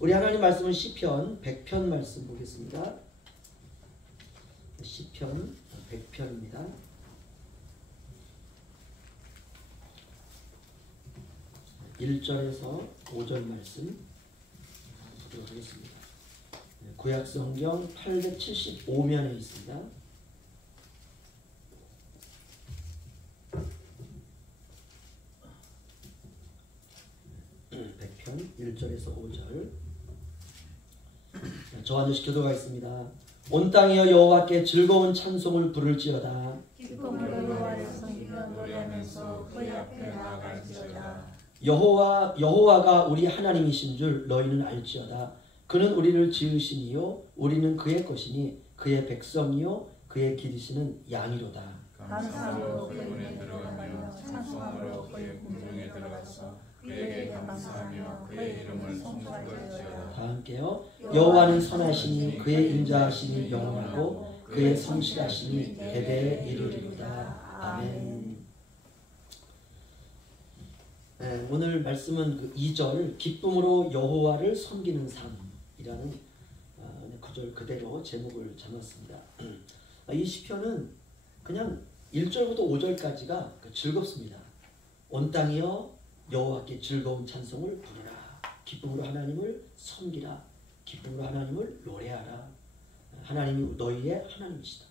우리 하나님 말씀은 시편 100편 말씀 보겠습니다. 시편 100편입니다. 1절에서 5절 말씀 보도록 하겠습니다. 구약성경 875면에 있습니다. 100편 1절에서 5절. 저와 같이 교도하겠습니다. 온 땅이여 여호와께 즐거운 찬송을 부를지어다. 기쁨으로 여호와를 섬기며 노래하면서 그의 앞에 나아갈지어다. 여호와가 우리 하나님이신 줄 너희는 알지어다. 그는 우리를 지으시니요 우리는 그의 것이니 그의 백성이요 그의 기르시는 양이로다. 감사로 그의 문에 들어가며 찬송으로 그의 궁중에 들어가서 그에게 감사하며 그의 이름을 송축할지어다. 다 함께요. 여호와는 선하시니 그의 인자하심이 영원하고 그의 성실하심이 대대에 이르리로다. 아멘. 네, 오늘 말씀은 그 2절 기쁨으로 여호와를 섬기는 삶이라는 구절 그대로 제목을 잡았습니다. 이 시편은 그냥 1절부터 5절까지가 즐겁습니다. 온 땅이여 여호와께 즐거운 찬송을 부르라. 기쁨으로 하나님을 섬기라. 기쁨으로 하나님을 노래하라. 하나님이 너희의 하나님이시다.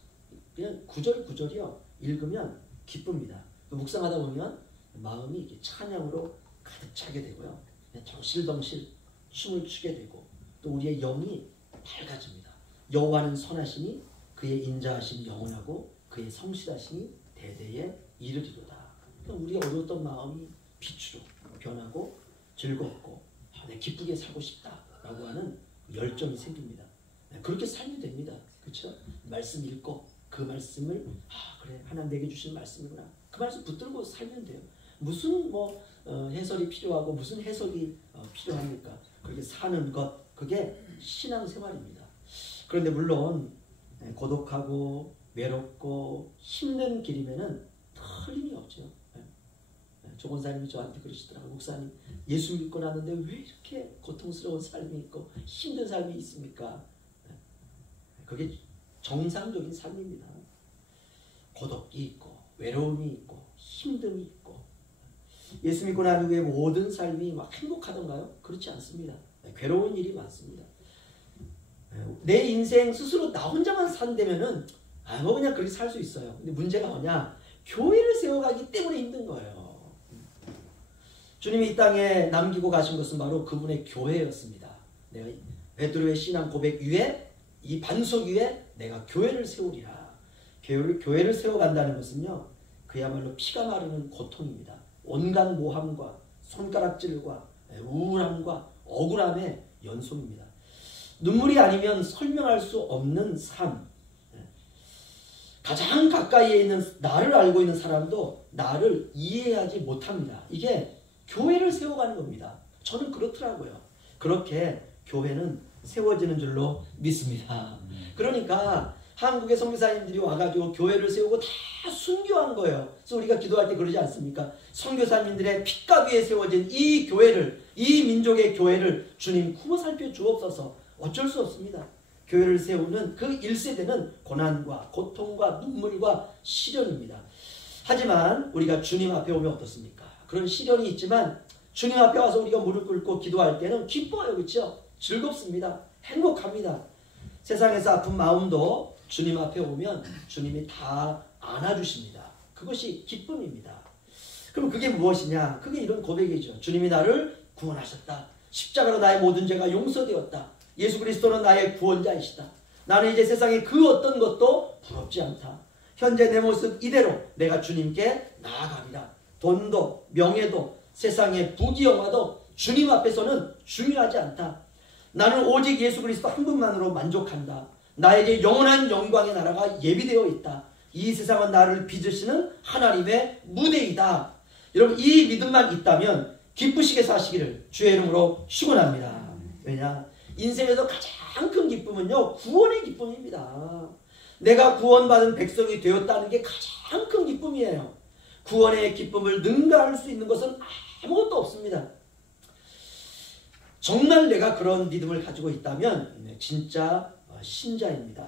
그냥 9절이요. 읽으면 기쁩니다. 묵상하다 보면 마음이 이렇게 찬양으로 가득 차게 되고요. 덩실덩실 춤을 추게 되고 또 우리의 영이 밝아집니다. 여호와는 선하시니 그의 인자하심이 영원하고 그의 성실하심이 대대에 이르리로다. 우리가 어두웠던 마음이 빛으로 변하고 즐겁고 기쁘게 살고 싶다라고 하는 열정이 생깁니다. 그렇게 살면 됩니다. 그렇죠? 말씀 읽고 그 말씀을 그래 하나님 내게 주신 말씀이구나. 그 말씀 붙들고 살면 돼요. 무슨 해설이 필요하고 무슨 해석이 필요합니까? 그렇게 사는 것 그게 신앙생활입니다. 그런데 물론 고독하고 외롭고 힘든 길이면은 틀림이 없죠. 조건사님이 저한테 그러시더라고요. 목사님 예수 믿고 났는데 왜 이렇게 고통스러운 삶이 있고 힘든 삶이 있습니까? 그게 정상적인 삶입니다. 고독이 있고 외로움이 있고 힘듦이 있고 예수 믿고 난 후에 모든 삶이 막 행복하던가요? 그렇지 않습니다. 괴로운 일이 많습니다. 내 인생 스스로 나 혼자만 산다면은 그냥 그렇게 살 수 있어요. 근데 문제가 뭐냐? 교회를 세워가기 때문에 힘든 거예요. 주님이 이 땅에 남기고 가신 것은 바로 그분의 교회였습니다. 내가 베드로의 신앙 고백 위에 이 반석 위에 내가 교회를 세우리라. 교회를 세워간다는 것은요. 그야말로 피가 마르는 고통입니다. 온갖 모함과 손가락질과 우울함과 억울함의 연속입니다. 눈물이 아니면 설명할 수 없는 삶. 가장 가까이에 있는 나를 알고 있는 사람도 나를 이해하지 못합니다. 이게 교회를 세워가는 겁니다. 저는 그렇더라고요. 그렇게 교회는 세워지는 줄로 믿습니다. 그러니까 한국의 선교사님들이 와가지고 교회를 세우고 다 순교한 거예요. 그래서 우리가 기도할 때 그러지 않습니까? 선교사님들의 핏값 위에 세워진 이 교회를, 이 민족의 교회를 주님 품어 살펴 주옵소서. 어쩔 수 없습니다. 교회를 세우는 그 1세대는 고난과 고통과 눈물과 시련입니다. 하지만 우리가 주님 앞에 오면 어떻습니까? 그런 시련이 있지만 주님 앞에 와서 우리가 무릎 꿇고 기도할 때는 기뻐요. 그렇죠? 즐겁습니다. 행복합니다. 세상에서 아픈 마음도 주님 앞에 오면 주님이 다 안아주십니다. 그것이 기쁨입니다. 그럼 그게 무엇이냐? 그게 이런 고백이죠. 주님이 나를 구원하셨다. 십자가로 나의 모든 죄가 용서되었다. 예수 그리스도는 나의 구원자이시다. 나는 이제 세상에 그 어떤 것도 부럽지 않다. 현재 내 모습 이대로 내가 주님께 나아가리라. 돈도 명예도 세상의 부귀영화도 주님 앞에서는 중요하지 않다. 나는 오직 예수 그리스도 한 분만으로 만족한다. 나에게 영원한 영광의 나라가 예비되어 있다. 이 세상은 나를 빚으시는 하나님의 무대이다. 여러분 이 믿음만 있다면 기쁘시게 사시기를 주의 이름으로 축원합니다. 왜냐? 인생에서 가장 큰 기쁨은요 구원의 기쁨입니다. 내가 구원받은 백성이 되었다는 게 가장 큰 기쁨이에요. 구원의 기쁨을 능가할 수 있는 것은 아무것도 없습니다. 정말 내가 그런 믿음을 가지고 있다면 진짜 신자입니다.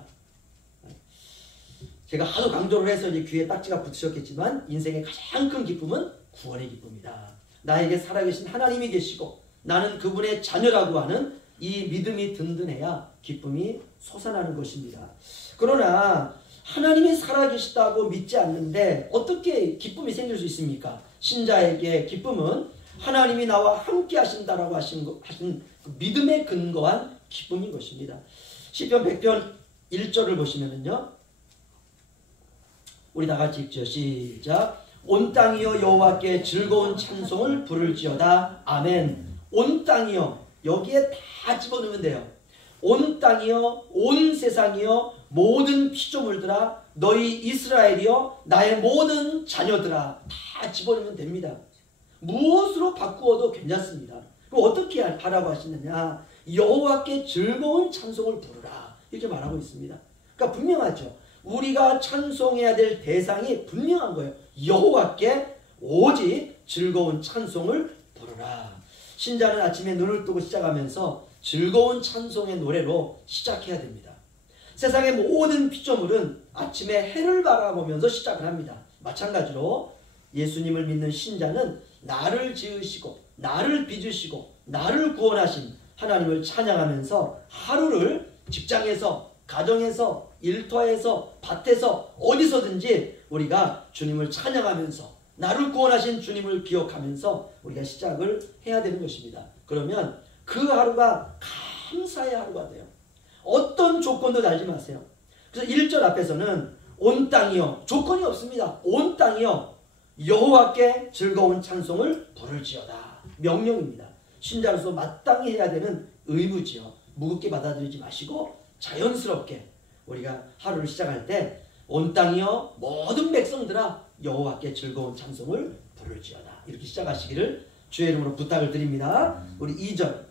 제가 하도 강조를 해서 이제 귀에 딱지가 붙으셨겠지만 인생의 가장 큰 기쁨은 구원의 기쁨이다. 나에게 살아계신 하나님이 계시고 나는 그분의 자녀라고 하는 이 믿음이 든든해야 기쁨이 솟아나는 것입니다. 그러나 하나님이 살아계시다고 믿지 않는데 어떻게 기쁨이 생길 수 있습니까? 신자에게 기쁨은 하나님이 나와 함께 하신다라고 하신 그 믿음에 근거한 기쁨인 것입니다. 시편 100편 1절을 보시면은요, 우리 다 같이 읽죠. 시작. 온 땅이여 여호와께 즐거운 찬송을 부를지어다. 아멘. 온 땅이여, 여기에 다 집어넣으면 돼요. 온 땅이여, 온 세상이여, 모든 피조물들아, 너희 이스라엘이여, 나의 모든 자녀들아, 다 집어넣으면 됩니다. 무엇으로 바꾸어도 괜찮습니다. 그럼 어떻게 하라고 하시느냐? 여호와께 즐거운 찬송을 부르라, 이렇게 말하고 있습니다. 그러니까 분명하죠. 우리가 찬송해야 될 대상이 분명한 거예요. 여호와께 오직 즐거운 찬송을 부르라. 신자는 아침에 눈을 뜨고 시작하면서 즐거운 찬송의 노래로 시작해야 됩니다. 세상의 모든 피조물은 아침에 해를 바라보면서 시작을 합니다. 마찬가지로 예수님을 믿는 신자는 나를 지으시고 나를 빚으시고 나를 구원하신 하나님을 찬양하면서 하루를 직장에서, 가정에서, 일터에서, 밭에서, 어디서든지 우리가 주님을 찬양하면서 나를 구원하신 주님을 기억하면서 우리가 시작을 해야 되는 것입니다. 그러면 그 하루가 감사의 하루가 돼요. 어떤 조건도 달지 마세요. 그래서 1절 앞에서는 온 땅이여, 조건이 없습니다. 온 땅이여 여호와께 즐거운 찬송을 부를지어다. 명령입니다. 신자로서 마땅히 해야 되는 의무지요. 무겁게 받아들이지 마시고 자연스럽게 우리가 하루를 시작할 때 온 땅이여 모든 백성들아 여호와께 즐거운 찬송을 부를지어다. 이렇게 시작하시기를 주의 이름으로 부탁을 드립니다. 우리 2절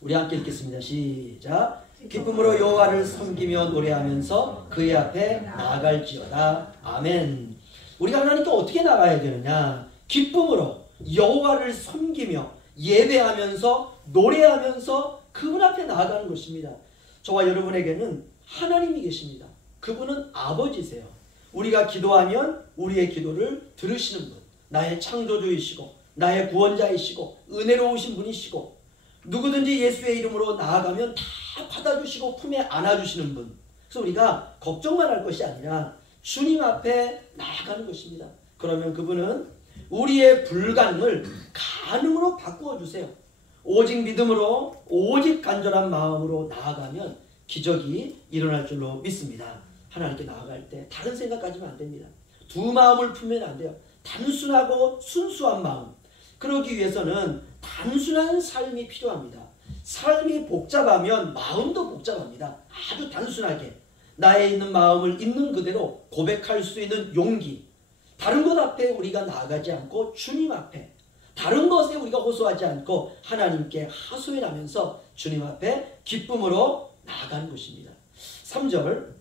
우리 함께 읽겠습니다. 시작. 기쁨으로 여호와를 섬기며 노래하면서 그의 앞에 나아갈지어다. 아멘. 우리가 하나님께 어떻게 나가야 되느냐? 기쁨으로 여호와를 섬기며 예배하면서 노래하면서 그분 앞에 나아가는 것입니다. 저와 여러분에게는 하나님이 계십니다. 그분은 아버지세요. 우리가 기도하면 우리의 기도를 들으시는 분, 나의 창조주이시고 나의 구원자이시고 은혜로우신 분이시고 누구든지 예수의 이름으로 나아가면 다 받아주시고 품에 안아주시는 분. 그래서 우리가 걱정만 할 것이 아니라 주님 앞에 나아가는 것입니다. 그러면 그분은 우리의 불가능을 가능으로 바꾸어 주세요. 오직 믿음으로, 오직 간절한 마음으로 나아가면 기적이 일어날 줄로 믿습니다. 하나님께 나아갈 때 다른 생각 가지면 안 됩니다. 두 마음을 품으면 안 돼요. 단순하고 순수한 마음. 그러기 위해서는 단순한 삶이 필요합니다. 삶이 복잡하면 마음도 복잡합니다. 아주 단순하게 나에 있는 마음을 있는 그대로 고백할 수 있는 용기. 다른 것 앞에 우리가 나아가지 않고 주님 앞에, 다른 것에 우리가 호소하지 않고 하나님께 하소연하면서 주님 앞에 기쁨으로 나아가는 것입니다. 3절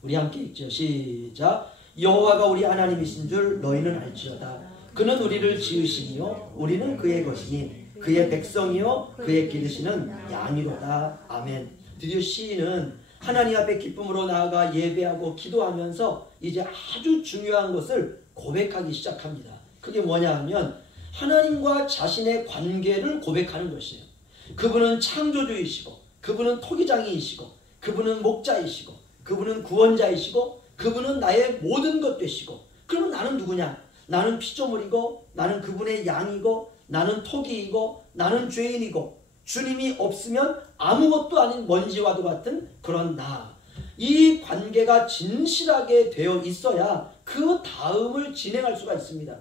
우리 함께 읽죠. 시작. 여호와가 우리 하나님이신 줄 너희는 알지어다. 그는 우리를 지으시며 우리는 그의 것이니 그의 백성이요 그의 기르시는 양이로다. 아멘. 드디어 시인은 하나님 앞에 기쁨으로 나아가 예배하고 기도하면서 이제 아주 중요한 것을 고백하기 시작합니다. 그게 뭐냐 하면 하나님과 자신의 관계를 고백하는 것이에요. 그분은 창조주이시고 그분은 토기장이시고 그분은 목자이시고 그분은 구원자이시고 그분은 나의 모든 것 되시고, 그러면 나는 누구냐? 나는 피조물이고 나는 그분의 양이고 나는 토기이고 나는 죄인이고 주님이 없으면 아무것도 아닌 먼지와도 같은 그런 나. 이 관계가 진실하게 되어 있어야 그 다음을 진행할 수가 있습니다.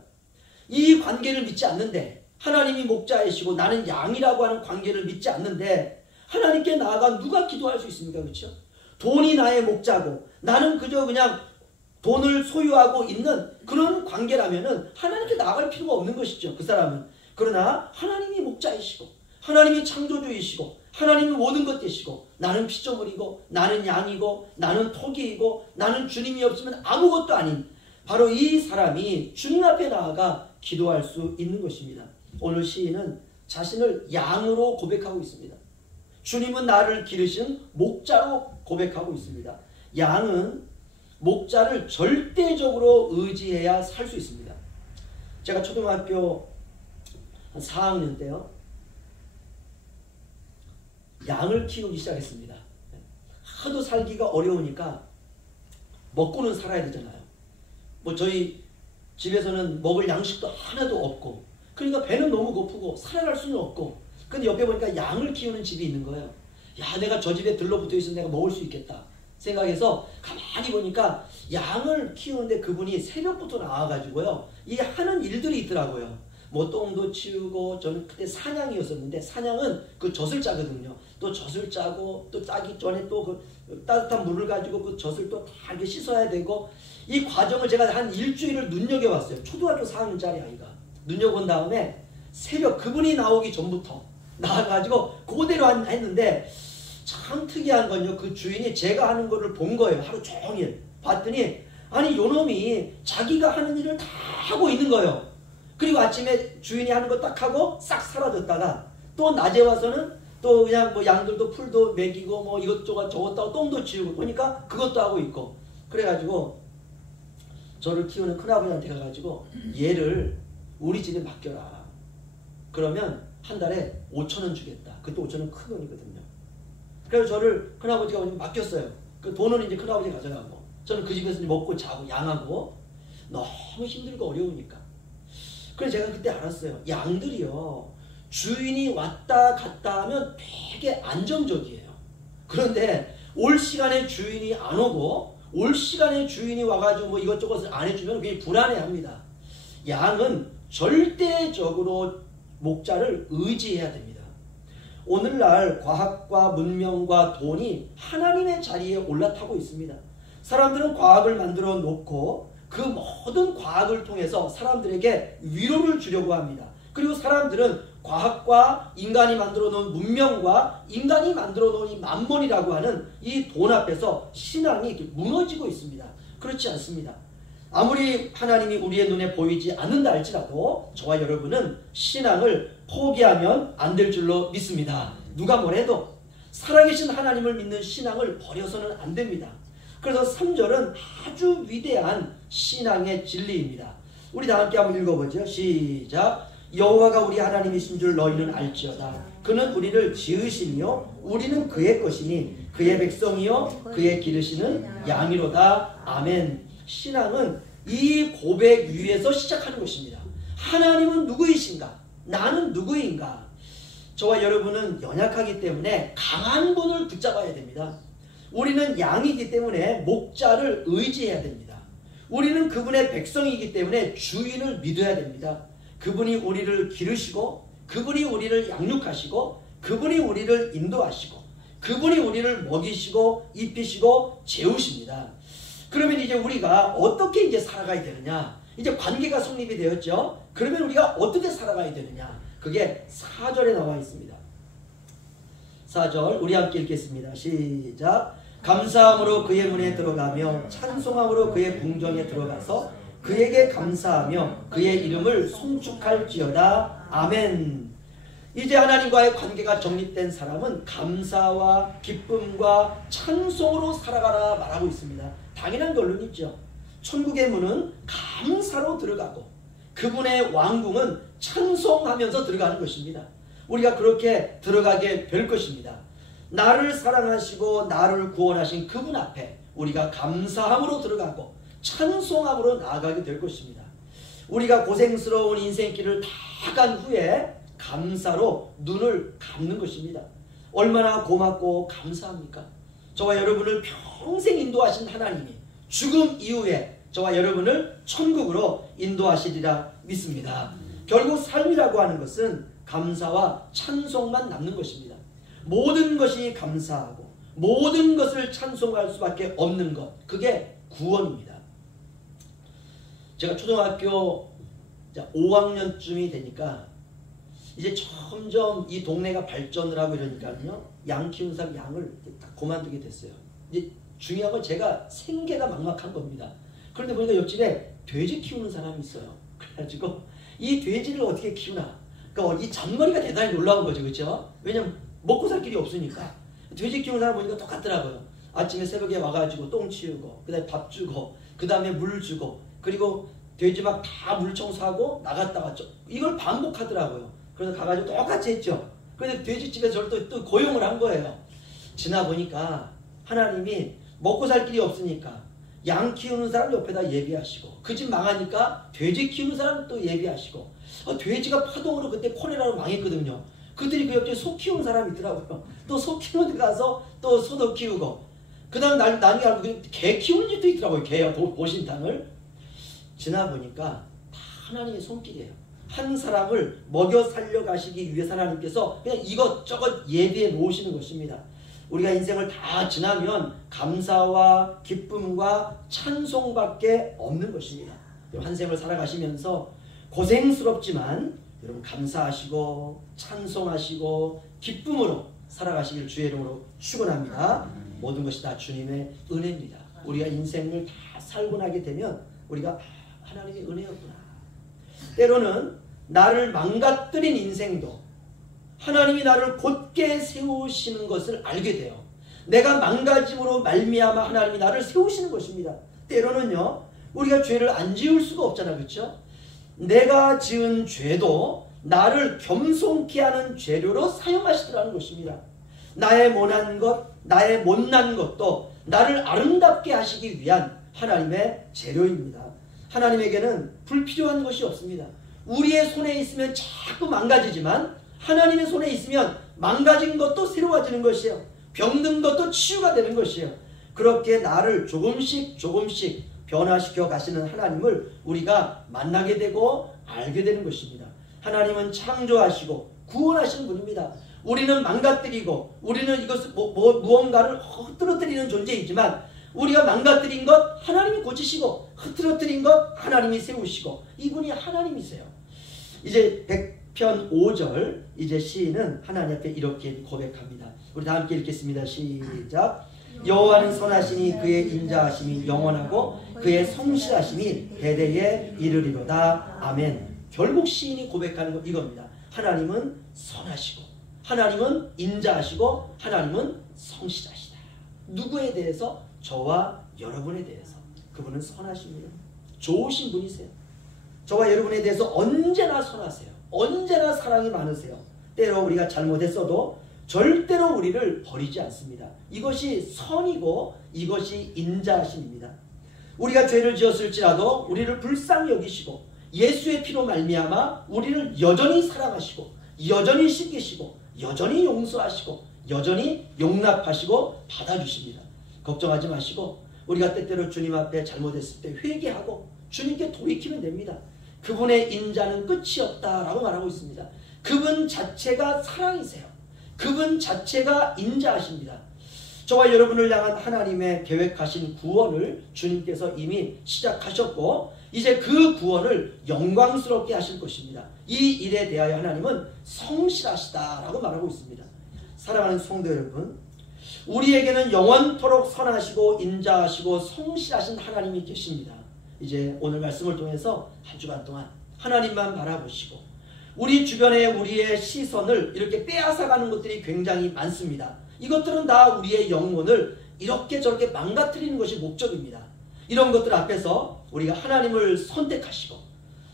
이 관계를 믿지 않는데, 하나님이 목자이시고 나는 양이라고 하는 관계를 믿지 않는데 하나님께 나아가 누가 기도할 수 있습니까? 그렇죠? 돈이 나의 목자고 나는 그저 그냥 돈을 소유하고 있는 그런 관계라면은 하나님께 나아갈 필요가 없는 것이죠. 그 사람은. 그러나 하나님이 목자이시고 하나님이 창조주이시고 하나님이 모든 것 되시고 나는 피조물이고 나는 양이고 나는 토기이고 나는 주님이 없으면 아무것도 아닌 바로 이 사람이 주님 앞에 나아가 기도할 수 있는 것입니다. 오늘 시인은 자신을 양으로 고백하고 있습니다. 주님은 나를 기르신 목자로 고백하고 있습니다. 양은 목자를 절대적으로 의지해야 살 수 있습니다. 제가 초등학교 한 4학년 때요, 양을 키우기 시작했습니다. 하도 살기가 어려우니까 먹고는 살아야 되잖아요. 뭐 저희 집에서는 먹을 양식도 하나도 없고, 그러니까 배는 너무 고프고 살아갈 수는 없고, 근데 옆에 보니까 양을 키우는 집이 있는 거예요. 야, 내가 저 집에 들러붙어 있으면 내가 먹을 수 있겠다 생각해서 가만히 보니까 양을 키우는데 그분이 새벽부터 나와가지고요, 이 하는 일들이 있더라고요. 뭐 똥도 치우고, 저는 그때 사냥이었었는데 사냥은 그 젖을 짜거든요. 또 젖을 짜고, 또 짜기 전에 또 그 따뜻한 물을 가지고 그 젖을 또 다 이렇게 씻어야 되고, 이 과정을 제가 한 일주일을 눈여겨봤어요. 초등학교 4학년짜리 아이가 눈여본 다음에 새벽 그분이 나오기 전부터 나와가지고 그대로 했는데, 참 특이한 건요, 그 주인이 제가 하는 거를 본 거예요. 하루 종일 봤더니, 아니 요놈이 자기가 하는 일을 다 하고 있는 거예요. 그리고 아침에 주인이 하는 거 딱 하고 싹 사라졌다가 또 낮에 와서는 또 그냥 뭐 양들도 풀도 먹이고 뭐 이것저것 저것 하고 똥도 치우고, 보니까 그것도 하고 있고. 그래가지고 저를 키우는 큰아버지한테 가가지고 얘를 우리 집에 맡겨라. 그러면 한 달에 5,000원 주겠다. 그때 5,000원 큰 돈이거든요. 그래서 저를 큰아버지가 맡겼어요. 그 돈은 이제 큰아버지 가져가고, 저는 그 집에서 먹고 자고 양하고 너무 힘들고 어려우니까. 그래서 제가 그때 알았어요. 양들이요, 주인이 왔다 갔다 하면 되게 안정적이에요. 그런데 올 시간에 주인이 안 오고, 올 시간에 주인이 와가지고 뭐 이것저것을 안 해주면 굉장히 불안해합니다. 양은 절대적으로 목자를 의지해야 됩니다. 오늘날 과학과 문명과 돈이 하나님의 자리에 올라타고 있습니다. 사람들은 과학을 만들어 놓고 그 모든 과학을 통해서 사람들에게 위로를 주려고 합니다. 그리고 사람들은 과학과 인간이 만들어 놓은 문명과 인간이 만들어 놓은 이 만몬이라고 하는 이 돈 앞에서 신앙이 무너지고 있습니다. 그렇지 않습니다. 아무리 하나님이 우리의 눈에 보이지 않는다 할지라도 저와 여러분은 신앙을 포기하면 안 될 줄로 믿습니다. 누가 뭐래도 살아계신 하나님을 믿는 신앙을 버려서는 안 됩니다. 그래서 3절은 아주 위대한 신앙의 진리입니다. 우리 다 함께 한번 읽어보죠. 시작. 여호와가 우리 하나님이신 줄 너희는 알지어다. 그는 우리를 지으시며 우리는 그의 것이니 그의 백성이요 그의 기르시는 양이로다. 아멘. 신앙은 이 고백 위에서 시작하는 것입니다. 하나님은 누구이신가? 나는 누구인가? 저와 여러분은 연약하기 때문에 강한 분을 붙잡아야 됩니다. 우리는 양이기 때문에 목자를 의지해야 됩니다. 우리는 그분의 백성이기 때문에 주인을 믿어야 됩니다. 그분이 우리를 기르시고, 그분이 우리를 양육하시고, 그분이 우리를 인도하시고, 그분이 우리를 먹이시고 입히시고 재우십니다. 그러면 이제 우리가 어떻게 이제 살아가야 되느냐? 이제 관계가 성립이 되었죠. 그러면 우리가 어떻게 살아가야 되느냐? 그게 4절에 나와 있습니다. 4절 우리 함께 읽겠습니다. 시작. 감사함으로 그의 문에 들어가며 찬송함으로 그의 궁정에 들어가서 그에게 감사하며 그의 이름을 송축할지어다. 아멘. 이제 하나님과의 관계가 정립된 사람은 감사와 기쁨과 찬송으로 살아가라 말하고 있습니다. 당연한 결론이죠. 천국의 문은 감사로 들어가고 그분의 왕궁은 찬송하면서 들어가는 것입니다. 우리가 그렇게 들어가게 될 것입니다. 나를 사랑하시고 나를 구원하신 그분 앞에 우리가 감사함으로 들어가고 찬송함으로 나아가게 될 것입니다. 우리가 고생스러운 인생길을 다 간 후에 감사로 눈을 감는 것입니다. 얼마나 고맙고 감사합니까? 저와 여러분을 평생 인도하신 하나님이 죽음 이후에 저와 여러분을 천국으로 인도하시리라 믿습니다. 결국 삶이라고 하는 것은 감사와 찬송만 남는 것입니다. 모든 것이 감사하고 모든 것을 찬송할 수밖에 없는 것, 그게 구원입니다. 제가 초등학교 5학년쯤이 되니까 이제 점점 이 동네가 발전을 하고 이러니까요, 양 키우는 사람 양을 딱 그만두게 됐어요. 이제 중요한 건 제가 생계가 막막한 겁니다. 그런데 보니까 옆집에 돼지 키우는 사람이 있어요. 그래가지고 이 돼지를 어떻게 키우나, 그러니까 이 잔머리가 대단히 놀라운 거죠. 그렇죠? 왜냐면 먹고 살 길이 없으니까. 돼지 키우는 사람 보니까 똑같더라고요. 아침에 새벽에 와가지고 똥 치우고, 그 다음에 밥 주고, 그 다음에 물 주고, 그리고 돼지 막 다 물 청소하고 나갔다가 이걸 반복하더라고요. 그래서 가가지고 똑같이 했죠. 그런데 돼지집에 저를 또 고용을 한 거예요. 지나 보니까 하나님이 먹고 살 길이 없으니까 양 키우는 사람 옆에다 예비하시고, 그 집 망하니까 돼지 키우는 사람 또 예비하시고, 돼지가 파동으로 그때 콜레라로 망했거든요. 그들이 그 옆에 소 키우는 사람이 있더라고요. 또 소 키우는 데 가서 또 소도 키우고, 그 다음 나중에 알고 개 키우는 집도 있더라고요. 개와 보신탕을. 지나 보니까 다 하나님의 손길이에요. 한 사람을 먹여 살려가시기 위해서 하나님께서 그냥 이것저것 예비해 놓으시는 것입니다. 우리가 인생을 다 지나면 감사와 기쁨과 찬송밖에 없는 것입니다. 한 생을 살아가시면서 고생스럽지만 여러분 감사하시고 찬송하시고 기쁨으로 살아가시길 주의 이름으로 축원합니다. 모든 것이 다 주님의 은혜입니다. 우리가 인생을 다 살고 나게 되면 우리가 하나님의 은혜였구나. 때로는 나를 망가뜨린 인생도 하나님이 나를 곧게 세우시는 것을 알게 돼요. 내가 망가짐으로 말미암아 하나님이 나를 세우시는 것입니다. 때로는요, 우리가 죄를 안 지을 수가 없잖아, 그렇죠? 내가 지은 죄도 나를 겸손케 하는 재료로 사용하시더라는 것입니다. 나의 못난 것, 나의 못난 것도 나를 아름답게 하시기 위한 하나님의 재료입니다. 하나님에게는 불필요한 것이 없습니다. 우리의 손에 있으면 자꾸 망가지지만 하나님의 손에 있으면 망가진 것도 새로워지는 것이에요. 병든 것도 치유가 되는 것이에요. 그렇게 나를 조금씩 변화시켜 가시는 하나님을 우리가 만나게 되고 알게 되는 것입니다. 하나님은 창조하시고 구원하시는 분입니다. 우리는 망가뜨리고 우리는 이것을 무언가를 흐트러뜨리는 존재이지만 우리가 망가뜨린 것 하나님이 고치시고 흐트러뜨린 것 하나님이 세우시고 이분이 하나님이세요. 이제 100편 5절 이제 시인은 하나님 앞에 이렇게 고백합니다. 우리 다 함께 읽겠습니다. 시작. 여호와는 선하시니 그의 인자하심이 영원하고 그의 성실하심이 대대에 이르리로다. 아멘. 결국 시인이 고백하는 건 이겁니다. 하나님은 선하시고 하나님은 인자하시고 하나님은 성실하시다. 누구에 대해서? 저와 여러분에 대해서. 그분은 선하십니다. 좋으신 분이세요. 저와 여러분에 대해서 언제나 선하세요. 언제나 사랑이 많으세요. 때로 우리가 잘못했어도 절대로 우리를 버리지 않습니다. 이것이 선이고 이것이 인자하심입니다. 우리가 죄를 지었을지라도 우리를 불쌍히 여기시고 예수의 피로 말미암아 우리를 여전히 사랑하시고 여전히 씻기시고 여전히 용서하시고 여전히 용납하시고 받아주십니다. 걱정하지 마시고 우리가 때때로 주님 앞에 잘못했을 때 회개하고 주님께 돌이키면 됩니다. 그분의 인자는 끝이 없다라고 말하고 있습니다. 그분 자체가 사랑이세요. 그분 자체가 인자하십니다. 저와 여러분을 향한 하나님의 계획하신 구원을 주님께서 이미 시작하셨고 이제 그 구원을 영광스럽게 하실 것입니다. 이 일에 대하여 하나님은 성실하시다라고 말하고 있습니다. 사랑하는 성도 여러분, 우리에게는 영원토록 선하시고 인자하시고 성실하신 하나님이 계십니다. 이제 오늘 말씀을 통해서 한 주간 동안 하나님만 바라보시고 우리 주변에 우리의 시선을 이렇게 빼앗아가는 것들이 굉장히 많습니다. 이것들은 다 우리의 영혼을 이렇게 저렇게 망가뜨리는 것이 목적입니다. 이런 것들 앞에서 우리가 하나님을 선택하시고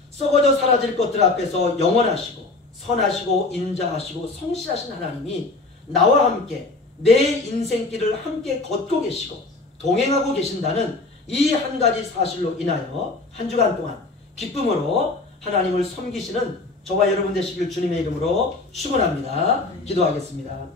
썩어져 사라질 것들 앞에서 영원하시고 선하시고 인자하시고 성실하신 하나님이 나와 함께 내 인생길을 함께 걷고 계시고 동행하고 계신다는 이 한 가지 사실로 인하여 한 주간 동안 기쁨으로 하나님을 섬기시는 저와 여러분 되시길 주님의 이름으로 축원합니다. 기도하겠습니다.